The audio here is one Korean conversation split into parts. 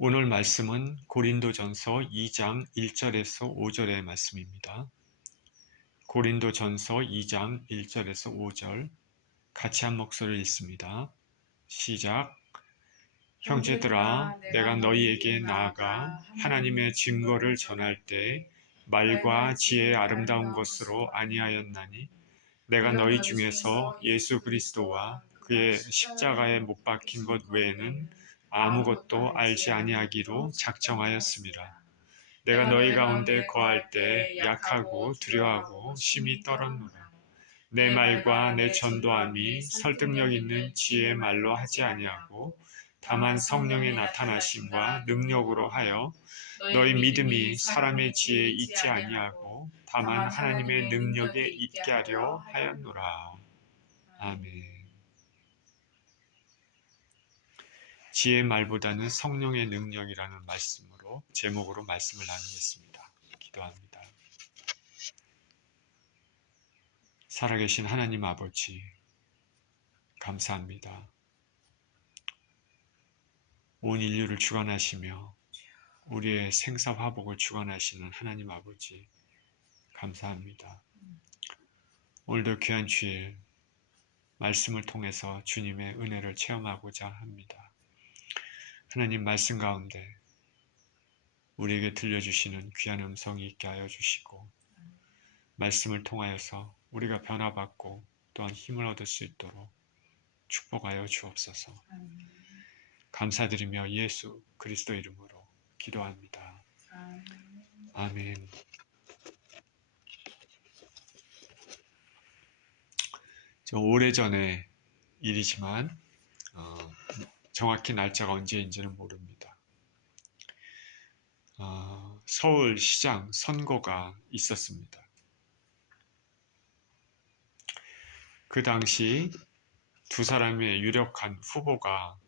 오늘 말씀은 고린도전서 2장 1절에서 5절의 말씀입니다. 고린도전서 2장 1절에서 5절 같이 한 목소리를 읽습니다. 시작. 형제들아, 내가 너희에게 나아가 하나님의 증거를 전할 때 말과 지혜의 아름다운 것으로 아니하였나니 내가 너희 중에서 예수 그리스도와 그의 십자가에 못 박힌 것 외에는 아무것도 알지 아니하기로 작정하였습니다. 내가 너희 가운데 거할 때 약하고 두려워하고 심히 떨었노라. 내 말과 내 전도함이 설득력 있는 지혜의 말로 하지 아니하고 다만 성령의 나타나심과 능력으로 하여 너희 믿음이 사람의 지혜에 있지 아니하고 다만 하나님의 능력에 있게 하려 하였노라. 아멘. 지혜의 말보다는 성령의 능력이라는 말씀으로 제목으로 말씀을 나누겠습니다. 기도합니다. 살아계신 하나님 아버지, 감사합니다. 온 인류를 주관하시며 우리의 생사화복을 주관하시는 하나님 아버지, 감사합니다. 오늘도 귀한 주일 말씀을 통해서 주님의 은혜를 체험하고자 합니다. 하나님 말씀 가운데 우리에게 들려주시는 귀한 음성이 있게 하여 주시고 말씀을 통하여서 우리가 변화받고 또한 힘을 얻을 수 있도록 축복하여 주옵소서. 감사드리며 예수 그리스도 이름으로 기도합니다. 아멘. 오래전의 일이지만 정확히 날짜가 언제인지는 모릅니다. 서울시장 선거가 있었습니다. 그 당시 두 사람의 유력한 후보가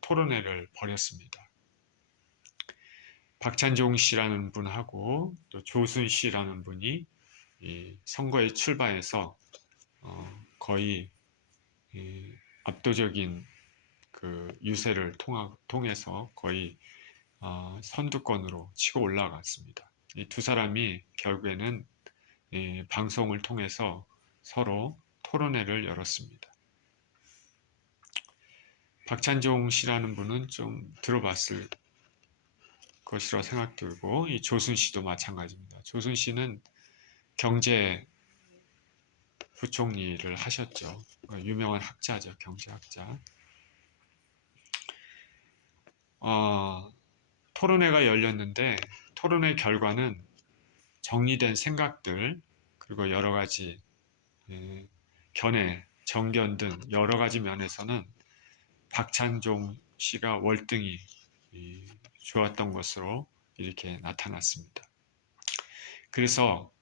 토론회를 벌였습니다. 박찬종 씨라는 분하고 또 조순 씨라는 분이 선거에 출마해서 거의 압도적인 그 유세를 통해서 거의 선두권으로 치고 올라갔습니다. 이 두 사람이 결국에는 방송을 통해서 서로 토론회를 열었습니다. 박찬종 씨라는 분은 좀 들어봤을 것이라 생각들고 이 조순 씨도 마찬가지입니다. 조순 씨는 경제 부총리를 하셨죠. 유명한 학자죠. 경제학자. 토론회가 열렸는데 토론회 결과는 정리된 생각들 그리고 여러 가지 견해, 정견 등 여러 가지 면에서는 박찬종 씨가 월등히 좋았던 것으로 이렇게 나타났습니다. 그래서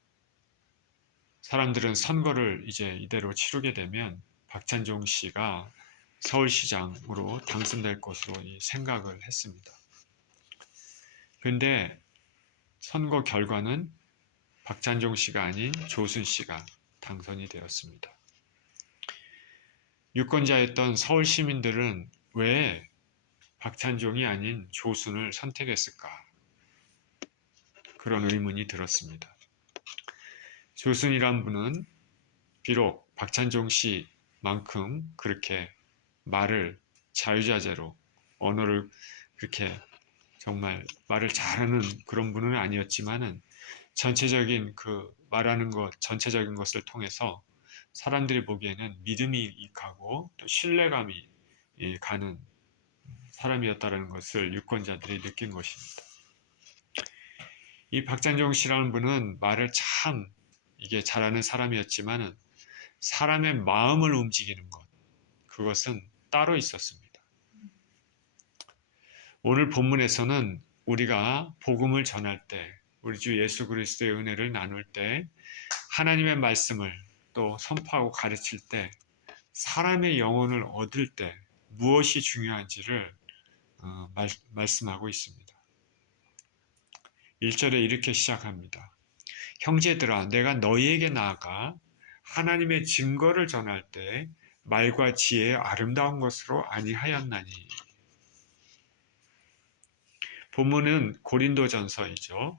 사람들은 선거를 이제 이대로 치르게 되면 박찬종 씨가 서울시장으로 당선될 것으로 생각을 했습니다. 그런데 선거 결과는 박찬종 씨가 아닌 조순 씨가 당선이 되었습니다. 유권자였던 서울 시민들은 왜 박찬종이 아닌 조순을 선택했을까? 그런 의문이 들었습니다. 조순이란 분은 비록 박찬종 씨만큼 그렇게 말을 자유자재로 언어를 그렇게 정말 말을 잘하는 그런 분은 아니었지만은 전체적인 그 말하는 것 전체적인 것을 통해서 사람들이 보기에는 믿음이 가고 또 신뢰감이 가는 사람이었다는 것을 유권자들이 느낀 것입니다. 이 박찬종 씨라는 분은 말을 참 이게 잘하는 사람이었지만은 사람의 마음을 움직이는 것 그것은 따로 있었습니다. 오늘 본문에서는 우리가 복음을 전할 때 우리 주 예수 그리스도의 은혜를 나눌 때 하나님의 말씀을 또 선포하고 가르칠 때 사람의 영혼을 얻을 때 무엇이 중요한지를 말씀하고 있습니다. 1절에 이렇게 시작합니다. 형제들아, 내가 너희에게 나아가 하나님의 증거를 전할 때 말과 지혜의 아름다운 것으로 아니하였나니. 본문은 고린도전서이죠.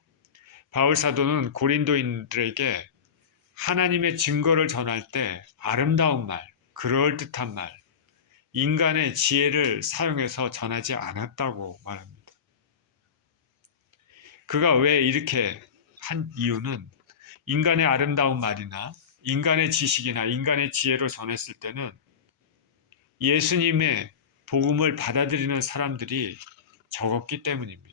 바울 사도는 고린도인들에게 하나님의 증거를 전할 때 아름다운 말, 그럴듯한 말, 인간의 지혜를 사용해서 전하지 않았다고 말합니다. 그가 왜 이렇게 한 이유는 인간의 아름다운 말이나 인간의 지식이나 인간의 지혜로 전했을 때는 예수님의 복음을 받아들이는 사람들이 적었기 때문입니다.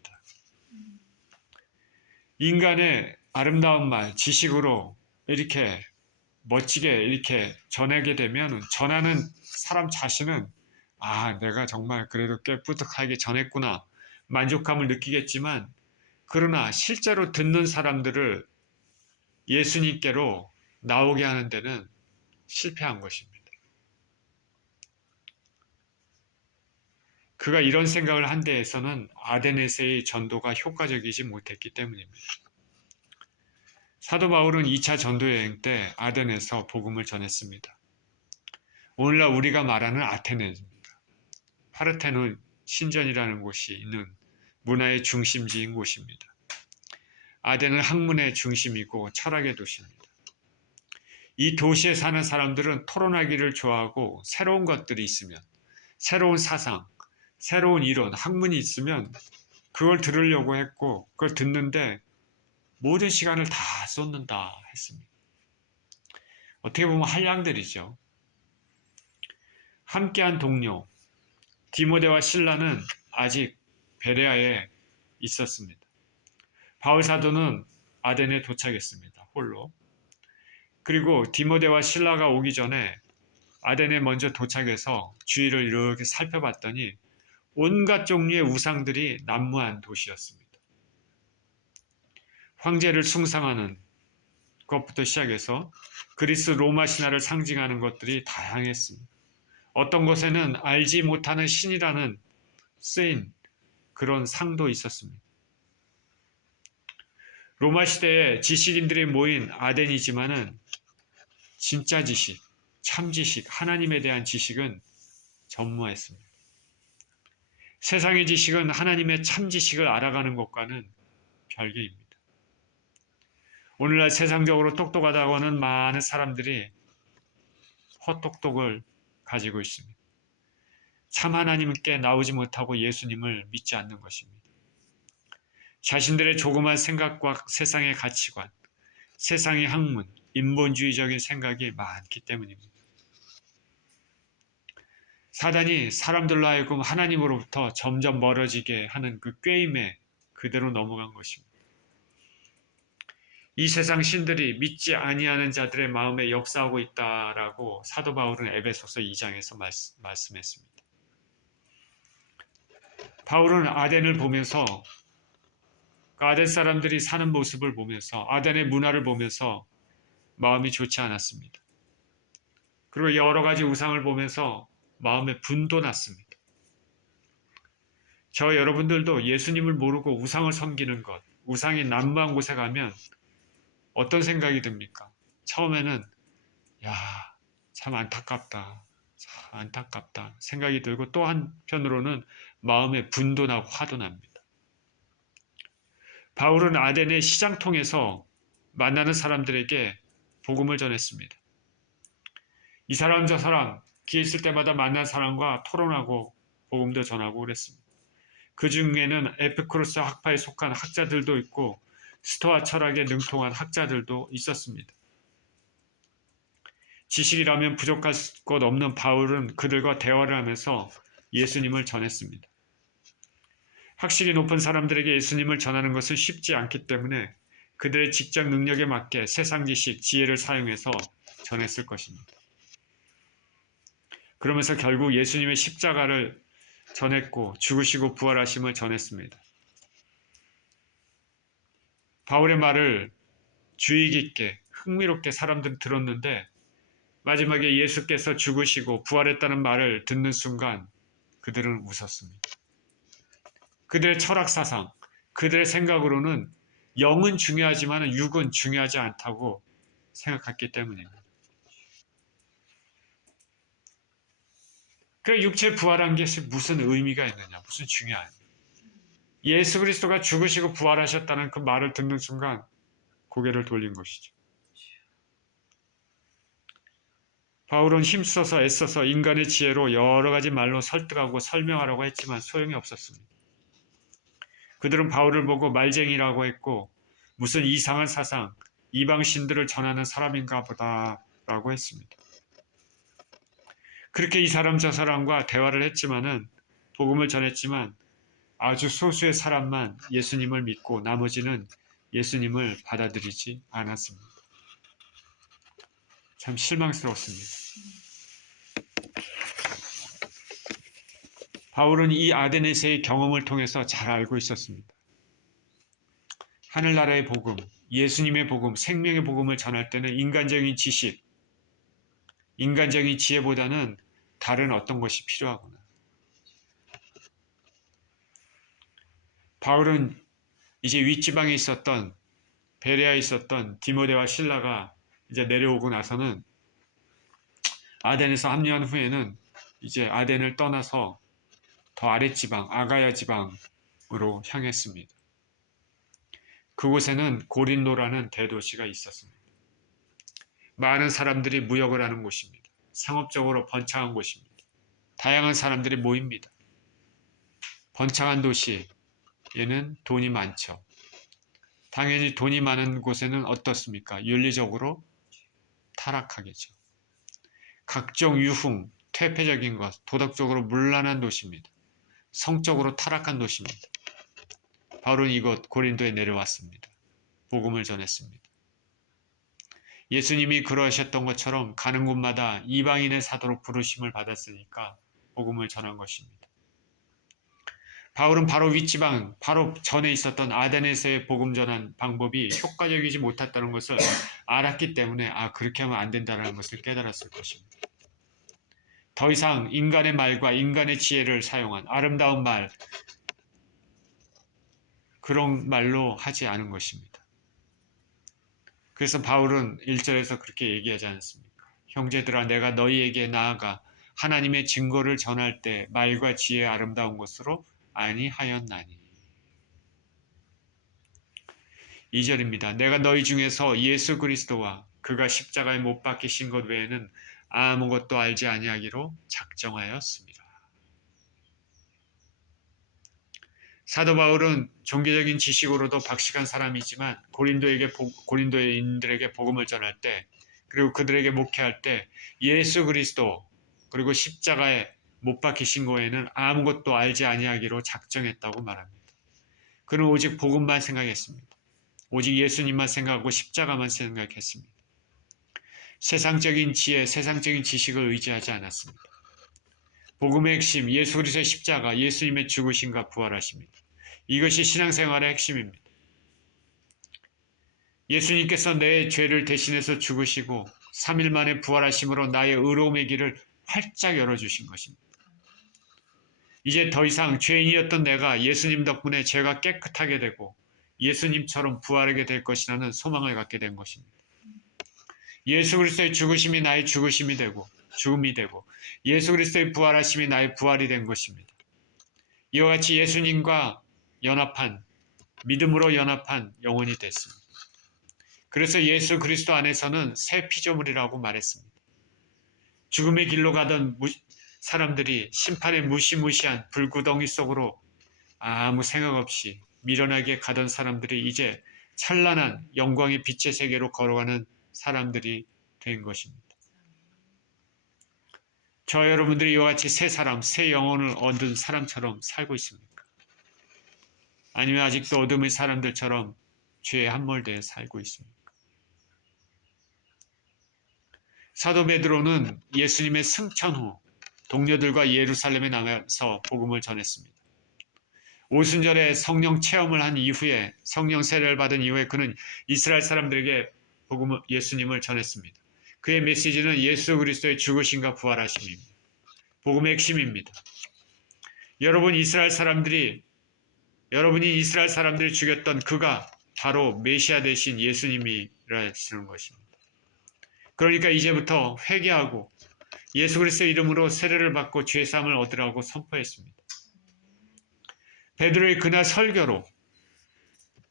인간의 아름다운 말, 지식으로 이렇게 멋지게 이렇게 전하게 되면 전하는 사람 자신은 내가 정말 그래도 꽤 뿌듯하게 전했구나 만족감을 느끼겠지만 그러나 실제로 듣는 사람들을 예수님께로 나오게 하는 데는 실패한 것입니다. 그가 이런 생각을 한 데에서는 아데네세의 전도가 효과적이지 못했기 때문입니다. 사도 바울은 2차 전도여행 때 아덴에서 복음을 전했습니다. 오늘날 우리가 말하는 아테네입니다. 파르테논 신전이라는 곳이 있는 문화의 중심지인 곳입니다. 아덴은 학문의 중심이고 철학의 도시입니다. 이 도시에 사는 사람들은 토론하기를 좋아하고 새로운 것들이 있으면 새로운 사상, 새로운 이론, 학문이 있으면 그걸 들으려고 했고 그걸 듣는데 모든 시간을 다 쏟는다 했습니다. 어떻게 보면 한량들이죠. 함께한 동료 디모데와 실라는 아직 베레아에 있었습니다. 바울 사도는 아덴에 도착했습니다. 홀로. 그리고 디모데와 실라가 오기 전에 아덴에 먼저 도착해서 주위를 이렇게 살펴봤더니 온갖 종류의 우상들이 난무한 도시였습니다. 황제를 숭상하는 것부터 시작해서 그리스 로마 신화를 상징하는 것들이 다양했습니다. 어떤 곳에는 알지 못하는 신이라는 쓰인 그런 상도 있었습니다. 로마 시대에 지식인들이 모인 아덴이지만은 진짜 지식, 참 지식, 하나님에 대한 지식은 전무했습니다. 세상의 지식은 하나님의 참 지식을 알아가는 것과는 별개입니다. 오늘날 세상적으로 똑똑하다고 하는 많은 사람들이 헛똑똑을 가지고 있습니다. 참 하나님께 나오지 못하고 예수님을 믿지 않는 것입니다. 자신들의 조그만 생각과 세상의 가치관, 세상의 학문, 인본주의적인 생각이 많기 때문입니다. 사단이 사람들로 하여금 하나님으로부터 점점 멀어지게 하는 그 꾀임에 그대로 넘어간 것입니다. 이 세상 신들이 믿지 아니하는 자들의 마음에 역사하고 있다라고 사도 바울은 에베소서 2장에서 말씀했습니다. 바울은 아덴을 보면서 아덴 사람들이 사는 모습을 보면서 아덴의 문화를 보면서 마음이 좋지 않았습니다. 그리고 여러 가지 우상을 보면서 마음에 분도 났습니다. 저 여러분들도 예수님을 모르고 우상을 섬기는 것, 우상이 난무한 곳에 가면 어떤 생각이 듭니까? 처음에는 참 안타깝다. 참 안타깝다. 생각이 들고 또 한편으로는 마음에 분도 나고 화도 납니다. 바울은 아덴의 시장통에서 만나는 사람들에게 복음을 전했습니다. 이 사람 저 사람 기회 있을 때마다 만난 사람과 토론하고 복음도 전하고 그랬습니다. 그 중에는 에피쿠로스 학파에 속한 학자들도 있고 스토아 철학에 능통한 학자들도 있었습니다. 지식이라면 부족할 것 없는 바울은 그들과 대화를 하면서 예수님을 전했습니다. 학식이 높은 사람들에게 예수님을 전하는 것은 쉽지 않기 때문에 그들의 직접 능력에 맞게 세상 지식, 지혜를 사용해서 전했을 것입니다. 그러면서 결국 예수님의 십자가를 전했고 죽으시고 부활하심을 전했습니다. 바울의 말을 주의 깊게 흥미롭게 사람들은 들었는데 마지막에 예수께서 죽으시고 부활했다는 말을 듣는 순간 그들은 웃었습니다. 그들의 철학사상, 그들의 생각으로는 영은 중요하지만 육은 중요하지 않다고 생각했기 때문입니다. 그래 육체 부활한 게 무슨 의미가 있느냐, 무슨 중요하냐. 예수 그리스도가 죽으시고 부활하셨다는 그 말을 듣는 순간 고개를 돌린 것이죠. 바울은 힘써서 애써서 인간의 지혜로 여러 가지 말로 설득하고 설명하려고 했지만 소용이 없었습니다. 그들은 바울을 보고 말쟁이라고 했고 무슨 이상한 사상, 이방신들을 전하는 사람인가 보다라고 했습니다. 그렇게 이 사람 저 사람과 대화를 했지만은 복음을 전했지만 아주 소수의 사람만 예수님을 믿고 나머지는 예수님을 받아들이지 않았습니다. 참 실망스러웠습니다. 바울은 이 아데네세의 경험을 통해서 잘 알고 있었습니다. 하늘나라의 복음, 예수님의 복음, 생명의 복음을 전할 때는 인간적인 지식, 인간적인 지혜보다는 다른 어떤 것이 필요하구나. 바울은 이제 윗지방에 있었던 베레아에 있었던 디모데와 실라가 이제 내려오고 나서는 아덴에서 합류한 후에는 이제 아덴을 떠나서 더 아랫지방 아가야 지방으로 향했습니다. 그곳에는 고린도라는 대도시가 있었습니다. 많은 사람들이 무역을 하는 곳입니다. 상업적으로 번창한 곳입니다. 다양한 사람들이 모입니다. 번창한 도시에는 돈이 많죠. 당연히 돈이 많은 곳에는 어떻습니까? 윤리적으로 타락하겠죠. 각종 유흥, 퇴폐적인 것, 도덕적으로 문란한 도시입니다. 성적으로 타락한 도시입니다. 바울은 이곳 고린도에 내려왔습니다. 복음을 전했습니다. 예수님이 그러하셨던 것처럼 가는 곳마다 이방인의 사도로 부르심을 받았으니까 복음을 전한 것입니다. 바울은 바로 윗지방, 바로 전에 있었던 아덴에서의 복음 전한 방법이 효과적이지 못했다는 것을 알았기 때문에 그렇게 하면 안 된다는 것을 깨달았을 것입니다. 더 이상 인간의 말과 인간의 지혜를 사용한 아름다운 말, 그런 말로 하지 않은 것입니다. 그래서 바울은 1절에서 그렇게 얘기하지 않습니까? 형제들아, 내가 너희에게 나아가 하나님의 증거를 전할 때 말과 지혜의 아름다운 것으로 아니하였나니. 2절입니다. 내가 너희 중에서 예수 그리스도와 그가 십자가에 못 박히신 것 외에는 아무것도 알지 아니하기로 작정하였습니다. 사도 바울은 종교적인 지식으로도 박식한 사람이지만 고린도인들에게 복음을 전할 때, 그리고 그들에게 목회할 때 예수 그리스도 그리고 십자가에 못 박히신 거에는 아무것도 알지 아니하기로 작정했다고 말합니다. 그는 오직 복음만 생각했습니다. 오직 예수님만 생각하고 십자가만 생각했습니다. 세상적인 지혜, 세상적인 지식을 의지하지 않았습니다. 복음의 핵심, 예수 그리스도의 십자가, 예수님의 죽으심과 부활하십니다. 이것이 신앙생활의 핵심입니다. 예수님께서 내 죄를 대신해서 죽으시고 3일 만에 부활하심으로 나의 의로움의 길을 활짝 열어주신 것입니다. 이제 더 이상 죄인이었던 내가 예수님 덕분에 죄가 깨끗하게 되고 예수님처럼 부활하게 될 것이라는 소망을 갖게 된 것입니다. 예수 그리스도의 죽으심이 나의 죽으심이 되고 죽음이 되고 예수 그리스도의 부활하심이 나의 부활이 된 것입니다. 이와 같이 예수님과 연합한, 믿음으로 연합한 영혼이 됐습니다. 그래서 예수 그리스도 안에서는 새 피조물이라고 말했습니다. 죽음의 길로 가던 사람들이 심판의 무시무시한 불구덩이 속으로 아무 생각 없이 미련하게 가던 사람들이 이제 찬란한 영광의 빛의 세계로 걸어가는 사람들이 된 것입니다. 저 여러분들이 이와 같이 새 사람, 새 영혼을 얻은 사람처럼 살고 있습니까? 아니면 아직도 어둠의 사람들처럼 죄에 함몰되어 살고 있습니까? 사도 베드로는 예수님의 승천 후 동료들과 예루살렘에 나가서 복음을 전했습니다. 오순절에 성령 체험을 한 이후에, 성령 세례를 받은 이후에 그는 이스라엘 사람들에게 예수님을 전했습니다. 그의 메시지는 예수 그리스도의 죽으심과 부활하심입니다. 복음의 핵심입니다. 여러분이 이스라엘 사람들이 죽였던 그가 바로 메시아 되신 예수님이라시는 것입니다. 그러니까 이제부터 회개하고 예수 그리스도의 이름으로 세례를 받고 죄 사함을 얻으라고 선포했습니다. 베드로의 그날 설교로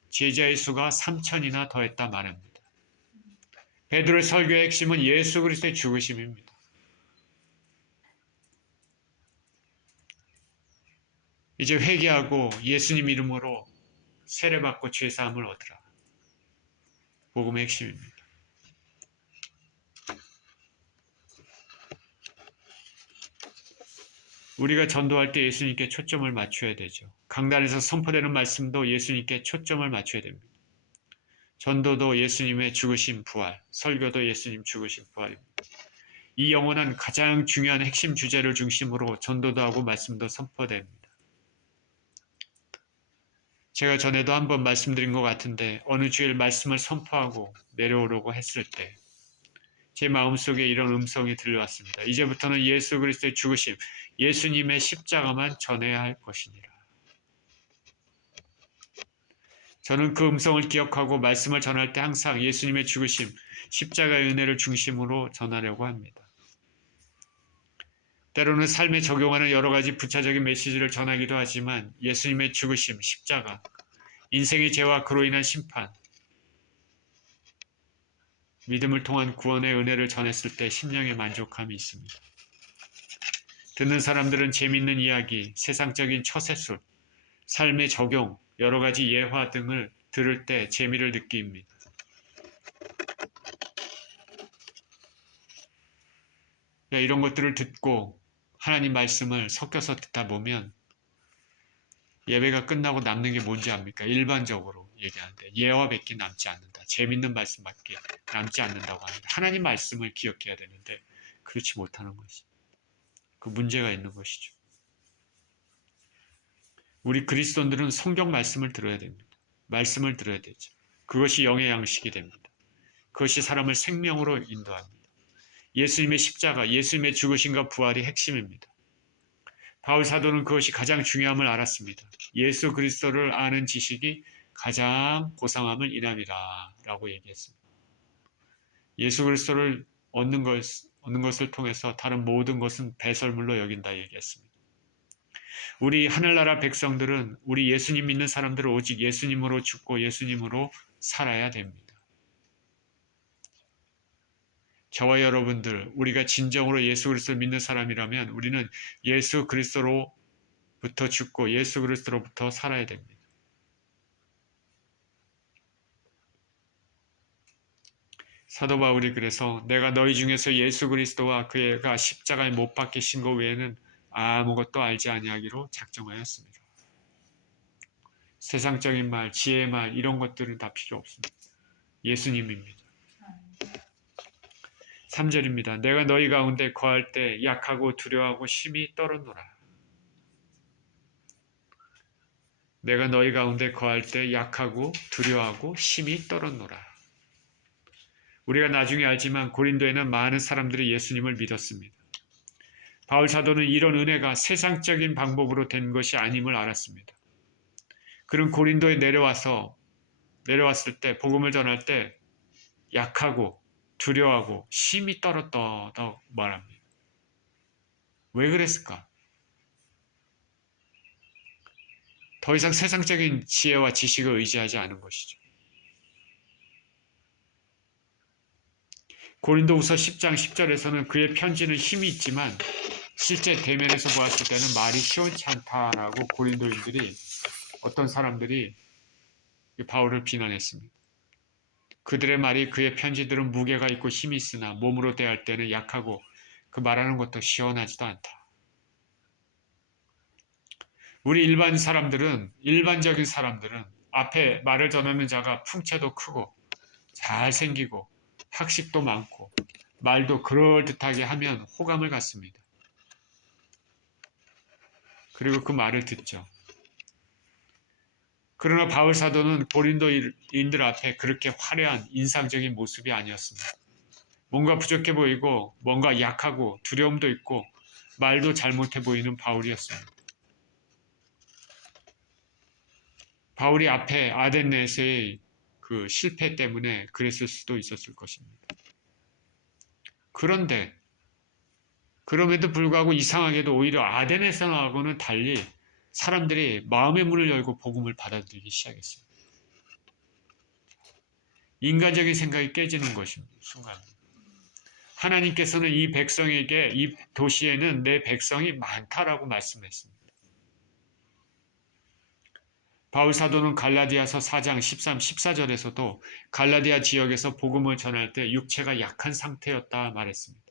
제자의 수가 3천이나 더했다 말합니다. 베드로의 설교의 핵심은 예수 그리스도의 죽으심입니다. 이제 회개하고 예수님 이름으로 세례받고 죄사함을 얻으라. 복음의 핵심입니다. 우리가 전도할 때 예수님께 초점을 맞춰야 되죠. 강단에서 선포되는 말씀도 예수님께 초점을 맞춰야 됩니다. 전도도 예수님의 죽으신 부활, 설교도 예수님 죽으신 부활입니다. 이 영혼은 가장 중요한 핵심 주제를 중심으로 전도도 하고 말씀도 선포됩니다. 제가 전에도 한번 말씀드린 것 같은데 어느 주일 말씀을 선포하고 내려오려고 했을 때 제 마음속에 이런 음성이 들려왔습니다. 이제부터는 예수 그리스도의 죽으심, 예수님의 십자가만 전해야 할 것이니라. 저는 그 음성을 기억하고 말씀을 전할 때 항상 예수님의 죽으심, 십자가의 은혜를 중심으로 전하려고 합니다. 때로는 삶에 적용하는 여러 가지 부차적인 메시지를 전하기도 하지만 예수님의 죽으심, 십자가, 인생의 죄와 그로 인한 심판, 믿음을 통한 구원의 은혜를 전했을 때 심령의 만족함이 있습니다. 듣는 사람들은 재미있는 이야기, 세상적인 처세술, 삶의 적용, 여러 가지 예화 등을 들을 때 재미를 느낍니다. 이런 것들을 듣고 하나님 말씀을 섞여서 듣다 보면 예배가 끝나고 남는 게 뭔지 압니까? 일반적으로 얘기하는데 예화밖에 남지 않는다. 재밌는 말씀밖에 남지 않는다고 합니다. 하나님 말씀을 기억해야 되는데 그렇지 못하는 것이 그 문제가 있는 것이죠. 우리 그리스도인들은 성경 말씀을 들어야 됩니다. 말씀을 들어야 되죠. 그것이 영의 양식이 됩니다. 그것이 사람을 생명으로 인도합니다. 예수님의 십자가, 예수님의 죽으심과 부활이 핵심입니다. 바울 사도는 그것이 가장 중요함을 알았습니다. 예수 그리스도를 아는 지식이 가장 고상함을 인함이라 라고 얘기했습니다. 예수 그리스도를 얻는 것을 통해서 다른 모든 것은 배설물로 여긴다 얘기했습니다. 우리 하늘나라 백성들은 우리 예수님 믿는 사람들은 오직 예수님으로 죽고 예수님으로 살아야 됩니다. 저와 여러분들, 우리가 진정으로 예수 그리스도를 믿는 사람이라면 우리는 예수 그리스도로부터 죽고 예수 그리스도로부터 살아야 됩니다. 사도 바울이 그래서 내가 너희 중에서 예수 그리스도와 그가 십자가에 못 박히신 것 외에는 아무것도 알지 아니하기로 작정하였습니다. 세상적인 말, 지혜의 말 이런 것들은 다 필요 없습니다. 예수님입니다. 3절입니다. 내가 너희 가운데 거할 때 약하고 두려워하고 심히 떨었노라. 내가 너희 가운데 거할 때 약하고 두려워하고 심히 떨었노라. 우리가 나중에 알지만 고린도에는 많은 사람들이 예수님을 믿었습니다. 바울 사도는 이런 은혜가 세상적인 방법으로 된 것이 아님을 알았습니다. 그는 고린도에 내려왔을 때 복음을 전할 때 약하고 두려워하고 심히 떨었다고 말합니다. 왜 그랬을까? 더 이상 세상적인 지혜와 지식을 의지하지 않은 것이죠. 고린도후서 10장 10절에서는 그의 편지는 힘이 있지만 실제 대면에서 보았을 때는 말이 시원치 않다라고 고린도인들이 어떤 사람들이 바울을 비난했습니다. 그들의 말이 그의 편지들은 무게가 있고 힘이 있으나 몸으로 대할 때는 약하고 그 말하는 것도 시원하지도 않다. 우리 일반적인 사람들은 앞에 말을 전하는 자가 풍채도 크고 잘생기고 학식도 많고 말도 그럴듯하게 하면 호감을 갖습니다. 그리고 그 말을 듣죠. 그러나 바울 사도는 고린도인들 앞에 그렇게 화려한 인상적인 모습이 아니었습니다. 뭔가 부족해 보이고 뭔가 약하고 두려움도 있고 말도 잘못해 보이는 바울이었습니다. 바울이 앞에 아덴네에서의 그 실패 때문에 그랬을 수도 있었을 것입니다. 그럼에도 불구하고 이상하게도 오히려 아덴에서하고는 달리 사람들이 마음의 문을 열고 복음을 받아들이기 시작했습니다. 인간적인 생각이 깨지는 것입니다. 순간. 하나님께서는 이 백성에게 이 도시에는 내 백성이 많다라고 말씀했습니다. 바울 사도는 갈라디아서 4장 13, 14절에서도 갈라디아 지역에서 복음을 전할 때 육체가 약한 상태였다 말했습니다.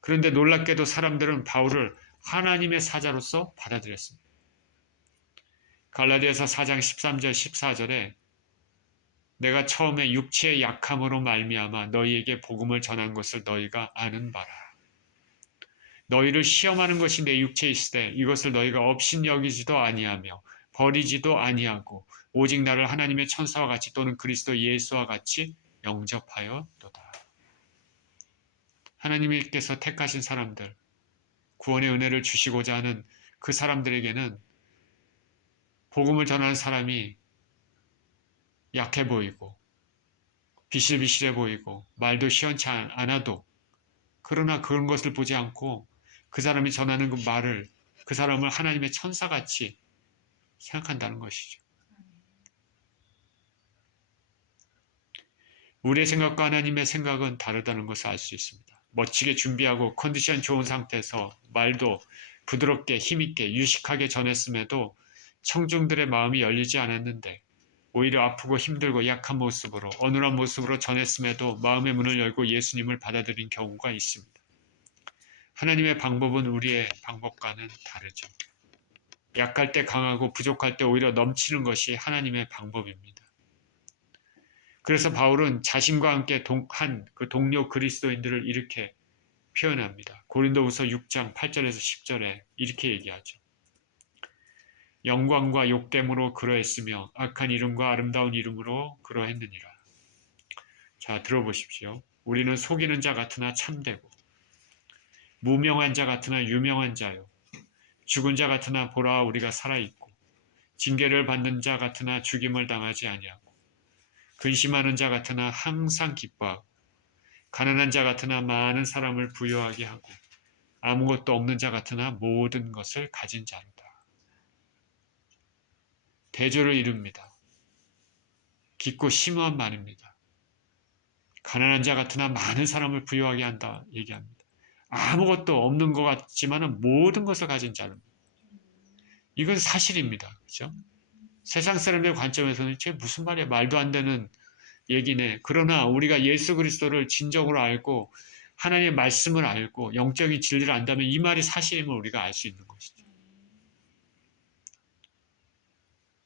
그런데 놀랍게도 사람들은 바울을 하나님의 사자로서 받아들였습니다. 갈라디아서 4장 13절, 14절에 내가 처음에 육체의 약함으로 말미암아 너희에게 복음을 전한 것을 너희가 아는 바라. 너희를 시험하는 것이 내 육체에 있으되 이것을 너희가 업신여기지도 아니하며 버리지도 아니하고 오직 나를 하나님의 천사와 같이 또는 그리스도 예수와 같이 영접하였도다. 하나님께서 택하신 사람들, 구원의 은혜를 주시고자 하는 그 사람들에게는 복음을 전하는 사람이 약해 보이고 비실비실해 보이고 말도 시원치 않아도 그러나 그런 것을 보지 않고 그 사람이 전하는 그 말을 그 사람을 하나님의 천사같이 생각한다는 것이죠. 우리의 생각과 하나님의 생각은 다르다는 것을 알 수 있습니다. 멋지게 준비하고 컨디션 좋은 상태에서 말도 부드럽게 힘있게 유식하게 전했음에도 청중들의 마음이 열리지 않았는데 오히려 아프고 힘들고 약한 모습으로 어눌한 모습으로 전했음에도 마음의 문을 열고 예수님을 받아들인 경우가 있습니다. 하나님의 방법은 우리의 방법과는 다르죠. 약할 때 강하고 부족할 때 오히려 넘치는 것이 하나님의 방법입니다. 그래서 바울은 자신과 함께 한 그 동료 그리스도인들을 이렇게 표현합니다. 고린도후서 6장 8절에서 10절에 이렇게 얘기하죠. 영광과 욕됨으로 그러했으며 악한 이름과 아름다운 이름으로 그러했느니라. 자, 들어보십시오. 우리는 속이는 자 같으나 참되고 무명한 자 같으나 유명한 자요. 죽은 자 같으나 보라 우리가 살아있고 징계를 받는 자 같으나 죽임을 당하지 아니하고 근심하는 자 같으나 항상 기뻐하고 가난한 자 같으나 많은 사람을 부유하게 하고 아무것도 없는 자 같으나 모든 것을 가진 자로다. 대조를 이룹니다. 깊고 심오한 말입니다. 가난한 자 같으나 많은 사람을 부유하게 한다 얘기합니다. 아무것도 없는 것 같지만 모든 것을 가진 자입니다. 이건 사실입니다. 그렇죠? 세상 사람들의 관점에서는 이게 무슨 말이야? 말도 안 되는 얘기네. 그러나 우리가 예수 그리스도를 진정으로 알고 하나님의 말씀을 알고 영적인 진리를 안다면 이 말이 사실임을 우리가 알 수 있는 것이죠.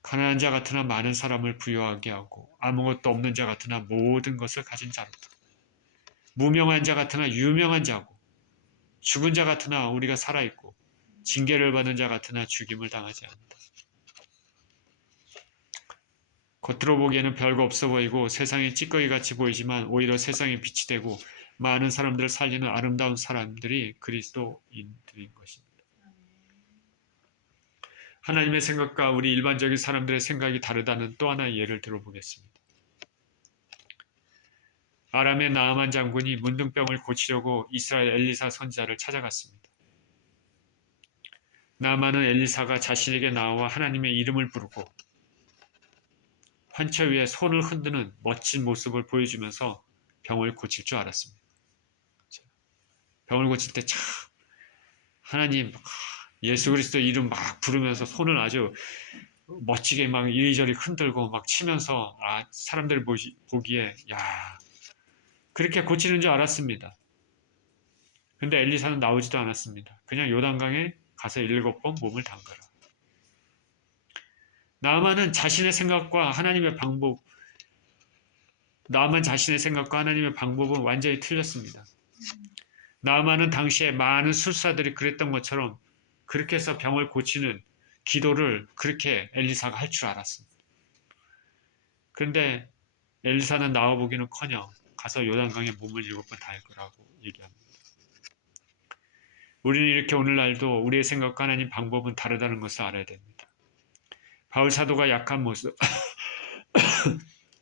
가난한 자 같으나 많은 사람을 부유하게 하고 아무것도 없는 자 같으나 모든 것을 가진 자로다. 무명한 자 같으나 유명한 자고 죽은 자 같으나 우리가 살아있고 징계를 받는 자 같으나 죽임을 당하지 않는다. 겉으로 보기에는 별거 없어 보이고 세상에 찌꺼기 같이 보이지만 오히려 세상에 빛이 되고 많은 사람들을 살리는 아름다운 사람들이 그리스도인들인 것입니다. 하나님의 생각과 우리 일반적인 사람들의 생각이 다르다는 또 하나의 예를 들어보겠습니다. 아람의 나아만 장군이 문둥병을 고치려고 이스라엘 엘리사 선지자를 찾아갔습니다. 나아만은 엘리사가 자신에게 나와 하나님의 이름을 부르고 환처 위에 손을 흔드는 멋진 모습을 보여주면서 병을 고칠 줄 알았습니다. 병을 고칠 때 참 하나님 예수 그리스도 이름 막 부르면서 손을 아주 멋지게 막 이리저리 흔들고 막 치면서 사람들 보기에 야 그렇게 고치는 줄 알았습니다. 근데 엘리사는 나오지도 않았습니다. 그냥 요단강에 가서 7번 몸을 담그라. 나아만은 자신의 생각과 하나님의 방법, 나아만 자신의 생각과 하나님의 방법은 완전히 틀렸습니다. 나아만은 당시에 많은 술사들이 그랬던 것처럼 그렇게 해서 병을 고치는 기도를 그렇게 엘리사가 할 줄 알았습니다. 그런데 엘리사는 나와보기는커녕 가서 요단강에 몸을 7번 담그라고 얘기합니다. 우리는 이렇게 오늘날도 우리의 생각과 하나님 방법은 다르다는 것을 알아야 됩니다. 바울 사도가 약한 모습,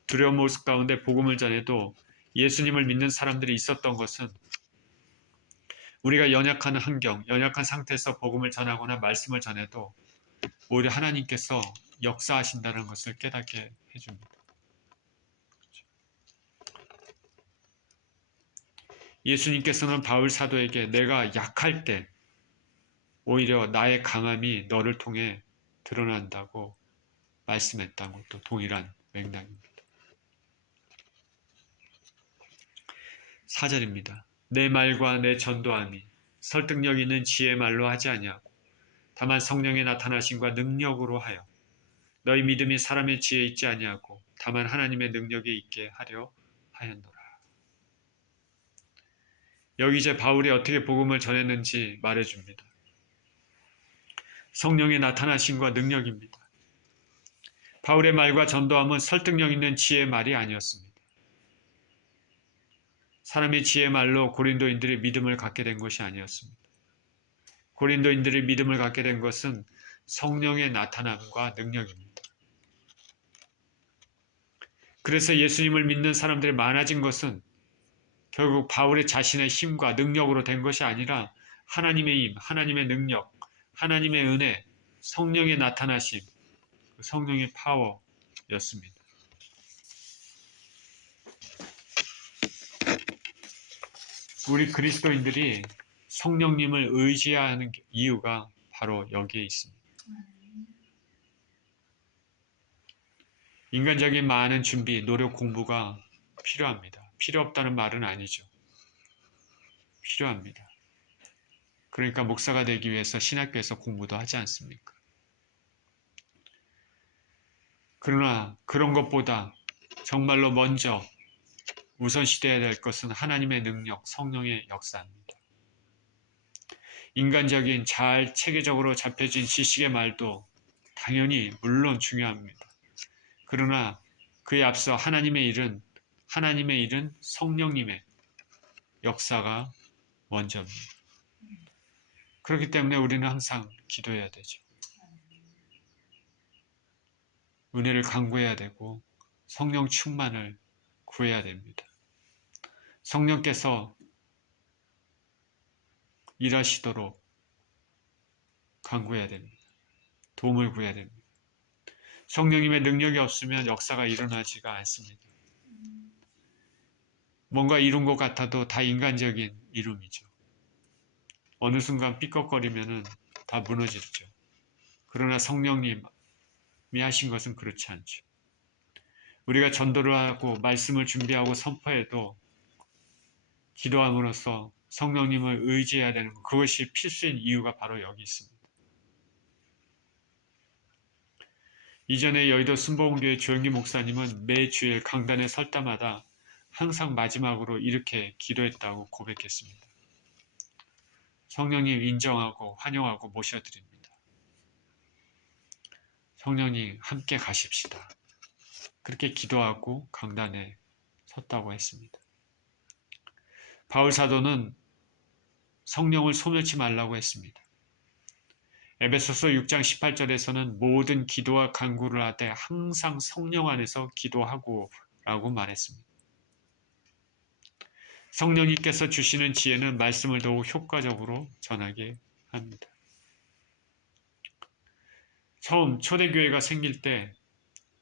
두려운 모습 가운데 복음을 전해도 예수님을 믿는 사람들이 있었던 것은 우리가 연약한 환경, 연약한 상태에서 복음을 전하거나 말씀을 전해도 오히려 하나님께서 역사하신다는 것을 깨닫게 해줍니다. 예수님께서는 바울 사도에게 내가 약할 때 오히려 나의 강함이 너를 통해 드러난다고 말씀했다는 것도 동일한 맥락입니다. 4절입니다. 내 말과 내 전도함이 설득력 있는 지혜의 말로 하지 아니하고 다만 성령의 나타나심과 능력으로 하여 너희 믿음이 사람의 지혜에 있지 아니하고 다만 하나님의 능력에 있게 하려 하였노라. 여기 이제 바울이 어떻게 복음을 전했는지 말해줍니다. 성령의 나타나심과 능력입니다. 바울의 말과 전도함은 설득력 있는 지혜의 말이 아니었습니다. 사람의 지혜의 말로 고린도인들이 믿음을 갖게 된 것이 아니었습니다. 고린도인들이 믿음을 갖게 된 것은 성령의 나타남과 능력입니다. 그래서 예수님을 믿는 사람들이 많아진 것은 결국 바울의 자신의 힘과 능력으로 된 것이 아니라 하나님의 힘, 하나님의 능력, 하나님의 은혜, 성령의 나타나심, 성령의 파워였습니다. 우리 그리스도인들이 성령님을 의지하는 이유가 바로 여기에 있습니다. 인간적인 많은 준비, 노력, 공부가 필요합니다. 필요 없다는 말은 아니죠. 필요합니다. 그러니까 목사가 되기 위해서 신학교에서 공부도 하지 않습니까? 그러나 그런 것보다 정말로 먼저 우선시돼야 될 것은 하나님의 능력, 성령의 역사입니다. 인간적인 잘 체계적으로 잡혀진 지식의 말도 당연히 물론 중요합니다. 그러나 그에 앞서 하나님의 일은 성령님의 역사가 먼저입니다. 그렇기 때문에 우리는 항상 기도해야 되죠. 은혜를 간구해야 되고 성령 충만을 구해야 됩니다. 성령께서 일하시도록 간구해야 됩니다. 도움을 구해야 됩니다. 성령님의 능력이 없으면 역사가 일어나지가 않습니다. 뭔가 이룬 것 같아도 다 인간적인 이름이죠. 어느 순간 삐걱거리면 다 무너지죠. 그러나 성령님이 하신 것은 그렇지 않죠. 우리가 전도를 하고 말씀을 준비하고 선포해도 기도함으로써 성령님을 의지해야 되는 것, 그것이 필수인 이유가 바로 여기 있습니다. 이전에 여의도 순복음교회 조영기 목사님은 매 주일 강단에 설 때마다 항상 마지막으로 이렇게 기도했다고 고백했습니다. 성령님 인정하고 환영하고 모셔드립니다. 성령님 함께 가십시다. 그렇게 기도하고 강단에 섰다고 했습니다. 바울 사도는 성령을 소멸치 말라고 했습니다. 에베소서 6장 18절에서는 모든 기도와 간구를 하되 항상 성령 안에서 기도하고 라고 말했습니다. 성령님께서 주시는 지혜는 말씀을 더욱 효과적으로 전하게 합니다. 처음 초대교회가 생길 때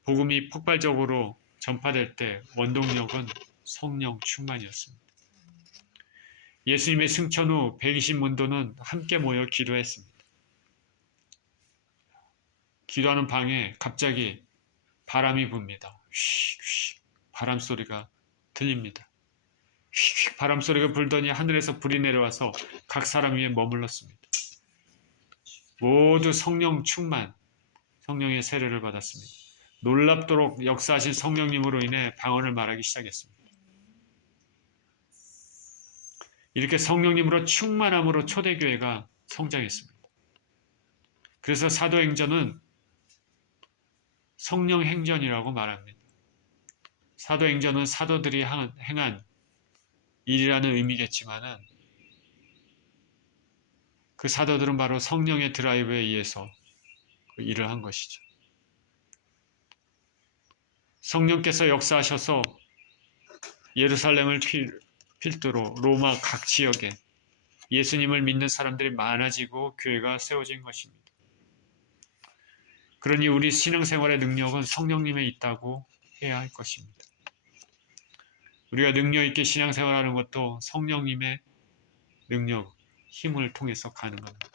복음이 폭발적으로 전파될 때 원동력은 성령 충만이었습니다. 예수님의 승천 후 120문도는 함께 모여 기도했습니다. 기도하는 방에 갑자기 바람이 붑니다. 휙휙 바람 소리가 들립니다. 휙휙 바람 소리가 불더니 하늘에서 불이 내려와서 각 사람 위에 머물렀습니다. 모두 성령 충만, 성령의 세례를 받았습니다. 놀랍도록 역사하신 성령님으로 인해 방언을 말하기 시작했습니다. 이렇게 성령님으로 충만함으로 초대교회가 성장했습니다. 그래서 사도행전은 성령 행전이라고 말합니다. 사도행전은 사도들이 행한 일이라는 의미겠지만은 그 사도들은 바로 성령의 드라이브에 의해서 그 일을 한 것이죠. 성령께서 역사하셔서 예루살렘을 필두로 로마 각 지역에 예수님을 믿는 사람들이 많아지고 교회가 세워진 것입니다. 그러니 우리 신앙생활의 능력은 성령님에 있다고 해야 할 것입니다. 우리가 능력 있게 신앙생활하는 것도 성령님의 능력, 힘을 통해서 가능합니다.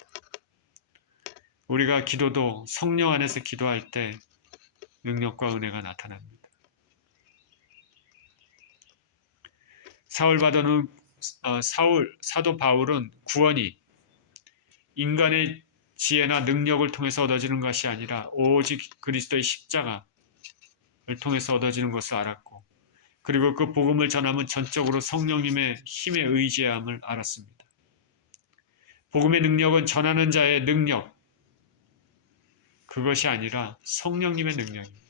우리가 기도도 성령 안에서 기도할 때 능력과 은혜가 나타납니다. 사도 바울은 구원이 인간의 지혜나 능력을 통해서 얻어지는 것이 아니라 오직 그리스도의 십자가를 통해서 얻어지는 것을 알았고, 그리고 그 복음을 전하면 전적으로 성령님의 힘에 의지함을 알았습니다. 복음의 능력은 전하는 자의 능력, 그것이 아니라 성령님의 능력입니다.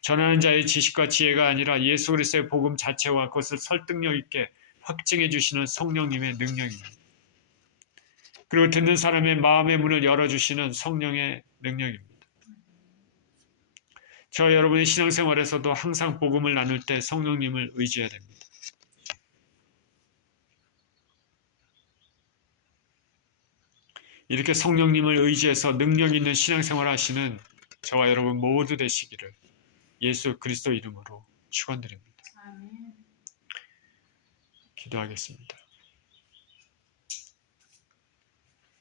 전하는 자의 지식과 지혜가 아니라 예수 그리스도의 복음 자체와 그것을 설득력 있게 확증해 주시는 성령님의 능력입니다. 그리고 듣는 사람의 마음의 문을 열어주시는 성령의 능력입니다. 저 여러분의 신앙생활에서도 항상 복음을 나눌 때 성령님을 의지해야 됩니다. 이렇게 성령님을 의지해서 능력 있는 신앙생활을 하시는 저와 여러분 모두 되시기를 예수 그리스도 이름으로 축원드립니다. 기도하겠습니다.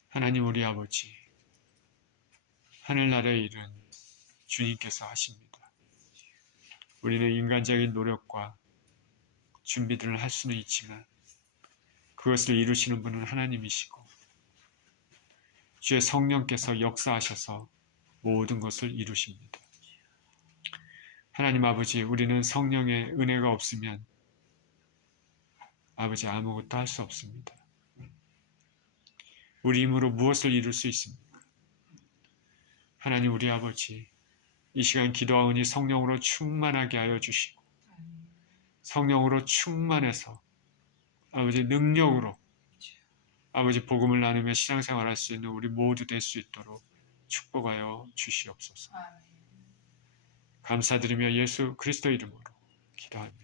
하나님 우리 아버지, 하늘나라의 일은 주님께서 하십니다. 우리는 인간적인 노력과 준비들을 할 수는 있지만 그것을 이루시는 분은 하나님이시고 주의 성령께서 역사하셔서 모든 것을 이루십니다. 하나님 아버지, 우리는 성령의 은혜가 없으면 아버지 아무것도 할 수 없습니다. 우리 힘으로 무엇을 이룰 수 있습니까? 하나님 우리 아버지, 이 시간 기도하오니 성령으로 충만하게 하여 주시고 성령으로 충만해서 아버지 능력으로 아버지 복음을 나누며 신앙생활할 수 있는 우리 모두 될 수 있도록 축복하여 주시옵소서. 감사드리며 예수 그리스도 이름으로 기도합니다.